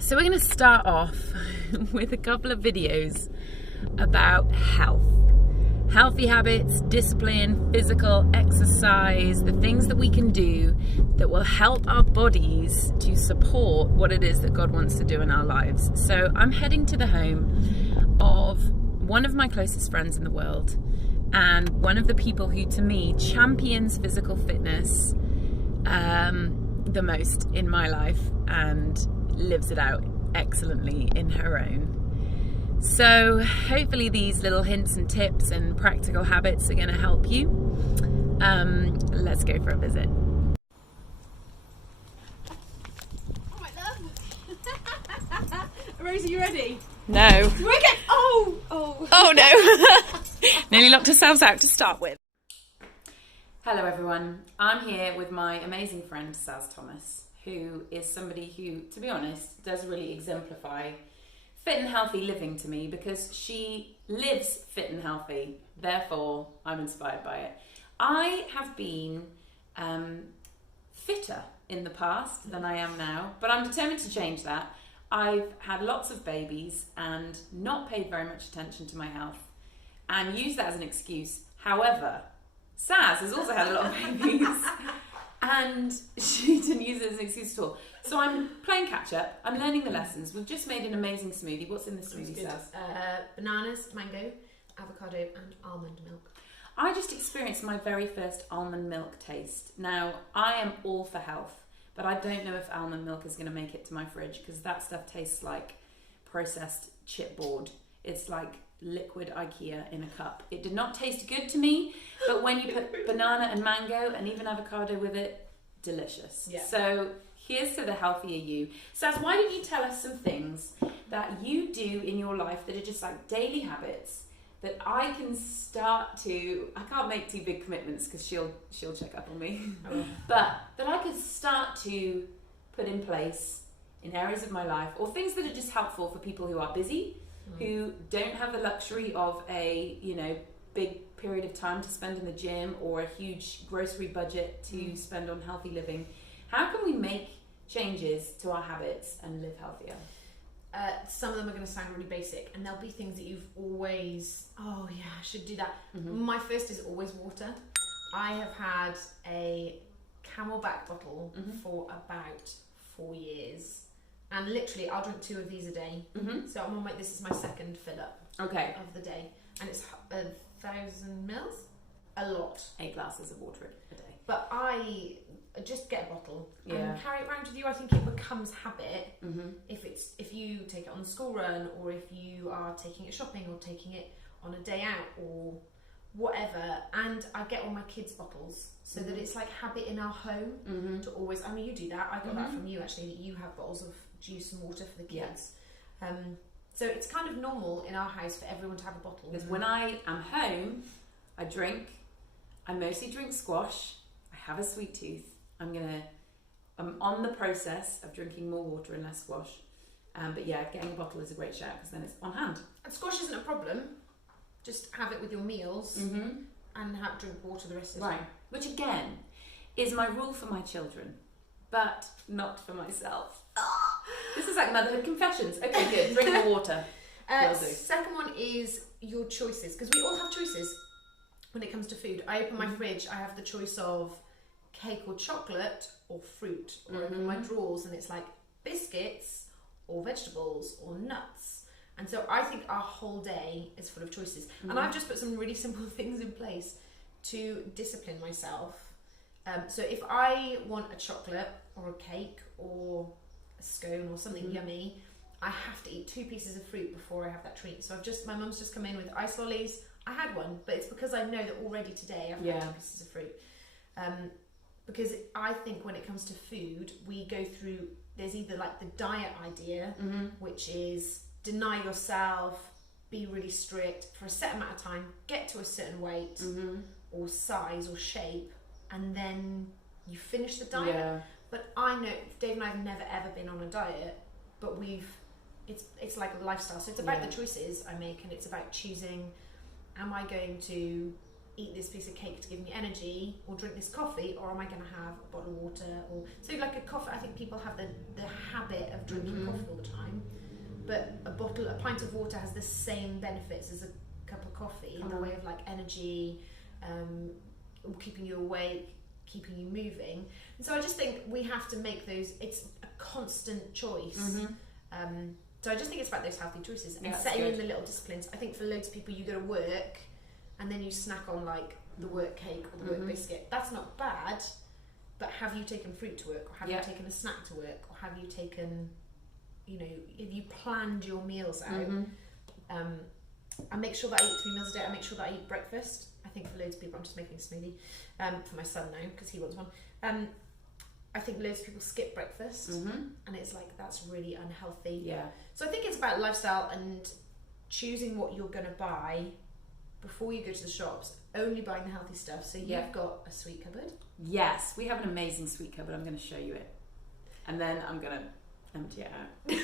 So we're going to start off with a couple of videos about health. Healthy habits, discipline, physical exercise, the things that we can do that will help our bodies to support what it is that God wants to do in our lives. So I'm heading to the home of one of my closest friends in the world and one of the people who, to me, champions physical fitness the most in my life and lives it out excellently in her own. So hopefully these little hints and tips and practical habits are going to help you. Let's go for a visit. Oh, my love. Rose, are you ready? No. We're getting... Oh no. Nearly locked ourselves out to start with. Hello everyone. I'm here with my amazing friend Saz Thomas, who is somebody who, to be honest, does really exemplify fit and healthy living to me, because she lives fit and healthy. Therefore, I'm inspired by it. I have been fitter in the past than I am now, but I'm determined to change that. I've had lots of babies and not paid very much attention to my health and used that as an excuse. However, Saz has also had a lot of babies and she didn't use it as an excuse at all. So I'm playing catch up. I'm learning the lessons. We've just made an amazing smoothie. What's in the smoothie, Saz? Bananas, mango, avocado and almond milk. I just experienced my very first almond milk taste. Now, I am all for health, but I don't know if almond milk is going to make it to my fridge, because that stuff tastes like processed chipboard. It's like liquid IKEA in a cup. It did not taste good to me, but when you put banana and mango and even avocado with it, delicious. Yeah. So here's to the healthier you. Saz, why don't you tell us some things that you do in your life that are just like daily habits that I can start to... I can't make too big commitments because she'll check up on me. Oh. But that I could start to put in place in areas of my life, or things that are just helpful for people who are busy, who don't have the luxury of a, big period of time to spend in the gym or a huge grocery budget to spend on healthy living. How can we make changes to our habits and live healthier? Some of them are going to sound really basic, and there'll be things that you've always, I should do that. Mm-hmm. My first is always water. I have had a Camelback bottle for about 4 years. And literally, I'll drink 2 of these a day. Mm-hmm. So I'm on this is my second fill up of the day. And it's 1,000 mils. A lot. 8 glasses of water a day. But I just get a bottle and carry it around with you. I think it becomes habit if you take it on the school run, or if you are taking it shopping, or taking it on a day out, or whatever. And I get all my kids' bottles so that it's like habit in our home to always... I mean, you do that. I got that from you, actually, that you have bottles of juice and water for the kids. So it's kind of normal in our house for everyone to have a bottle. Because when I am home, I drink. I mostly drink squash. I have a sweet tooth. I'm on the process of drinking more water and less squash. But yeah, getting a bottle is a great shout, because then it's on hand. And squash isn't a problem. Just have it with your meals and drink water the rest of the time. Which again is my rule for my children, but not for myself. This is like motherhood confessions. Okay, good. Drink more water. Second one is your choices, because we all have choices when it comes to food. I open my fridge, I have the choice of cake or chocolate or fruit, or open my drawers and it's like biscuits or vegetables or nuts. And so I think our whole day is full of choices. And I've just put some really simple things in place to discipline myself. So if I want a chocolate or a cake or a scone or something yummy, I have to eat 2 pieces of fruit before I have that treat. So my mum's just come in with ice lollies. I had one, but it's because I know that already today I've had 2 pieces of fruit. Because I think when it comes to food, we go through, there's either like the diet idea, which is deny yourself, be really strict for a set amount of time, get to a certain weight or size or shape, and then you finish the diet. Yeah. But I know Dave and I have never ever been on a diet, but it's like a lifestyle. So it's about the choices I make, and it's about choosing, am I going to eat this piece of cake to give me energy, or drink this coffee, or am I going to have a bottle of water? Or so like a coffee, I think people have the habit of drinking coffee all the time, but a pint of water has the same benefits as a cup of coffee in the way of like energy, keeping you awake, keeping you moving. And so I just think we have to make those, it's a constant choice. So I just think it's about those healthy choices and setting in the little disciplines. I think for loads of people, you go to work and then you snack on like the work cake or the work biscuit. That's not bad, but have you taken fruit to work, or have you taken a snack to work, or have you taken, you know, have you planned your meals out? I make sure that I eat 3 meals a day. I make sure that I eat breakfast. I think for loads of people, I'm just making a smoothie for my son now because he wants one. I think loads of people skip breakfast, and it's like that's really unhealthy. Yeah. So I think it's about lifestyle and choosing what you're going to buy before you go to the shops. Only buying the healthy stuff. So you've got a sweet cupboard. Yes, we have an amazing sweet cupboard. I'm going to show you it, and then I'm going to empty it out.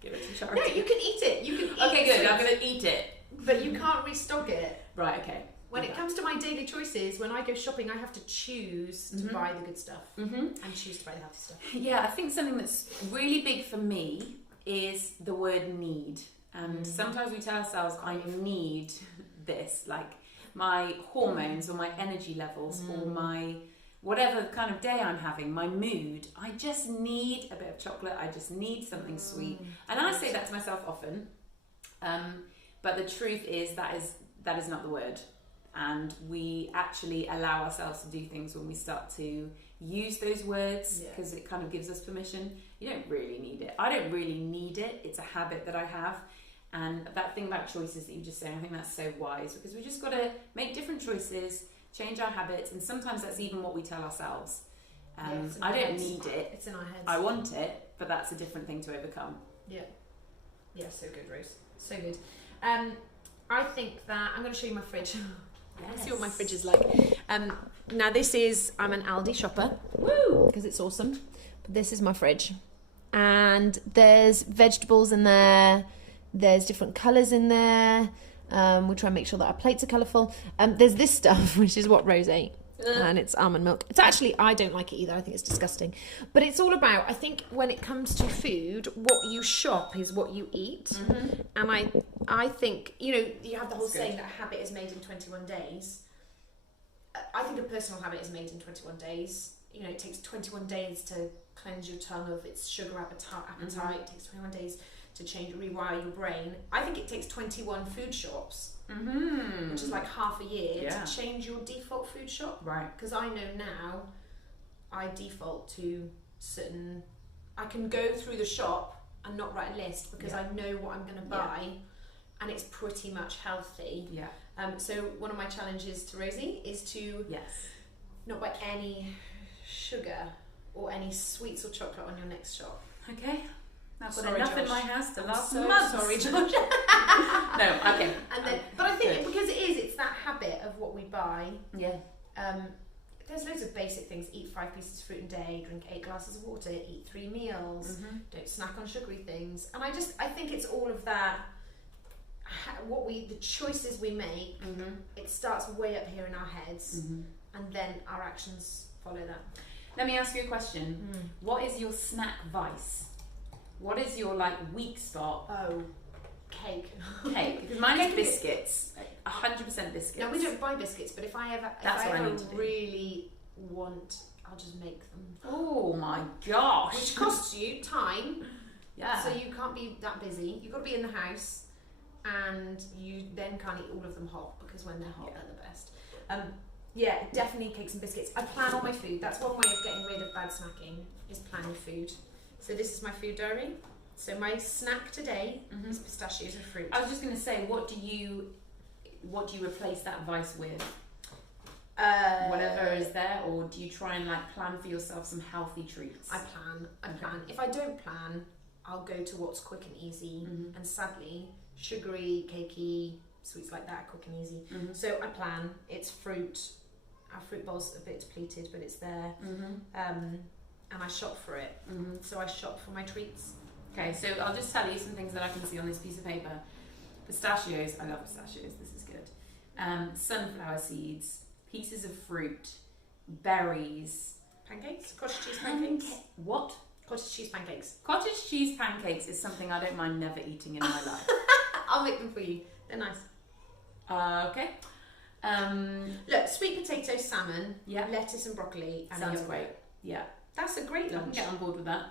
Give it to charity. No, you can eat it. You can eat Okay, good. sweets, I'm going to eat it. but you can't restock it. Right. Okay. When it comes to my daily choices, when I go shopping, I have to choose to buy the good stuff and choose to buy the healthy stuff. Yeah, I think something that's really big for me is the word need. And sometimes we tell ourselves, I need this, like my hormones or my energy levels or my whatever kind of day I'm having, my mood. I just need a bit of chocolate. I just need something sweet. And I say that to myself often. But the truth is that is not the word. And we actually allow ourselves to do things when we start to use those words because it kind of gives us permission. You don't really need it. I don't really need it. It's a habit that I have. And that thing about choices that you just said, I think that's so wise because we just got to make different choices, change our habits, and sometimes that's even what we tell ourselves. I don't need it. It's in our heads. I want it, but that's a different thing to overcome. Yeah. Yeah, so good, Rose. So good. I think that I'm going to show you my fridge. Let's see what my fridge is like. Now this is, I'm an Aldi shopper. Woo! Because it's awesome. But this is my fridge. And there's vegetables in there. There's different colours in there. We try and make sure that our plates are colourful. There's this stuff, which is what Rose ate. And it's almond milk. It's actually, I don't like it either. I think it's disgusting. But it's all about, I think when it comes to food, what you shop is what you eat. And I think, you know, you have the whole saying that a habit is made in 21 days. I think a personal habit is made in 21 days. You know, it takes 21 days to cleanse your tongue of its sugar appetite. It takes 21 days to rewire your brain. I think it takes 21 food shops, which is like half a year, to change your default food shop. Right. Because I know now I default to certain... I can go through the shop and not write a list because I know what I'm going to buy and it's pretty much healthy. Yeah. So one of my challenges to Rosie is to not buy any sugar or any sweets or chocolate on your next shop. Okay. I've got enough in my house to last so months. Sorry, Josh. No, okay. And then, but I think because it's that habit of what we buy. Yeah. There's loads of basic things. Eat 5 pieces of fruit a day, drink 8 glasses of water, eat 3 meals, don't snack on sugary things. And I think it's all of that, the choices we make, it starts way up here in our heads, and then our actions follow that. Let me ask you a question. What is your snack vice? What is your weak spot? Oh, cake. Because mine is biscuits. 100% biscuits. No, we don't buy biscuits, but if I ever really want, I'll just make them. Oh my gosh. Which costs you time. Yeah. So you can't be that busy. You've got to be in the house, and you then can't eat all of them hot because when they're hot, they're the best. Definitely cakes and biscuits. I plan all my food. That's one way of getting rid of bad snacking, is plan your food. So this is my food diary. So my snack today is pistachios and fruit. I was just going to say, what do you replace that vice with? Whatever is there, or do you try and plan for yourself some healthy treats? I plan. If I don't plan, I'll go to what's quick and easy. And sadly, sugary, cakey, sweets like that are quick and easy. So I plan. It's fruit. Our fruit bowl's a bit depleted, but it's there. And I shop for it. So I shop for my treats. Okay, so I'll just tell you some things that I can see on this piece of paper. Pistachios, I love pistachios, this is good. sunflower seeds, pieces of fruit, berries, pancakes, cottage cheese pancakes. What? Cottage cheese pancakes. Cottage cheese pancakes is something I don't mind never eating in my life. I'll make them for you. They're nice. Okay. Look, sweet potato, salmon, Yeah. lettuce and broccoli. And Sounds yogurt. great. Yeah. That's a great I can lunch. get on board with that.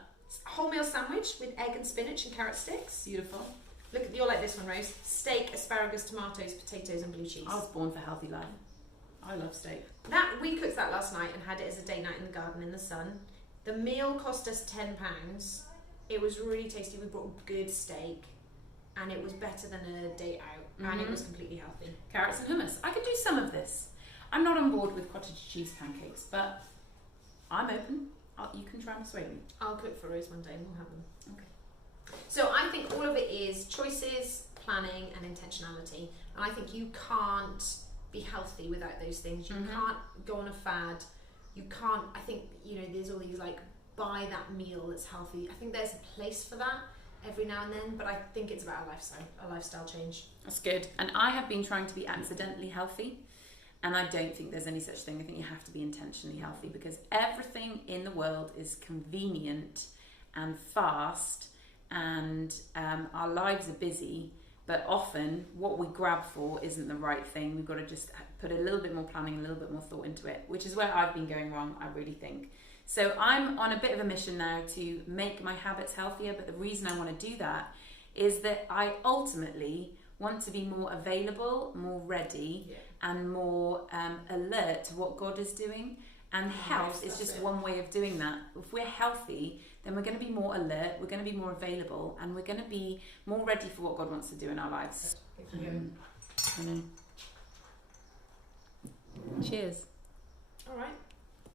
Wholemeal sandwich with egg and spinach and carrot sticks. Beautiful. Look, you'll like this one, Rose. Steak, asparagus, tomatoes, potatoes, and blue cheese. I was born for healthy life. I love steak. We cooked that last night and had it as a date night in the garden in the sun. The meal cost us £10. It was really tasty. We brought good steak, and it was better than a date out, and it was completely healthy. Carrots and hummus. I could do some of this. I'm not on board with cottage cheese pancakes, but I'm open. You can try and persuade me. I'll cook for Rose one day and we'll have them. Okay. So I think all of it is choices, planning, and intentionality. And I think you can't be healthy without those things. You can't go on a fad. You can't, I think, there's all these like, buy that meal that's healthy. I think there's a place for that every now and then, but I think it's about a lifestyle change. That's good. And I have been trying to be accidentally healthy, and I don't think there's any such thing. I think you have to be intentionally healthy, because everything in the world is convenient and fast, and our lives are busy, but often what we grab for isn't the right thing. We've got to just put a little bit more planning, a little bit more thought into it, which is where I've been going wrong, I really think. So I'm on a bit of a mission now to make my habits healthier, but the reason I want to do that is that I ultimately want to be more available, more ready, and more alert to what God is doing. And health is just one way of doing that. If we're healthy, then we're going to be more alert, we're going to be more available, and we're going to be more ready for what God wants to do in our lives. I know. Cheers. All right.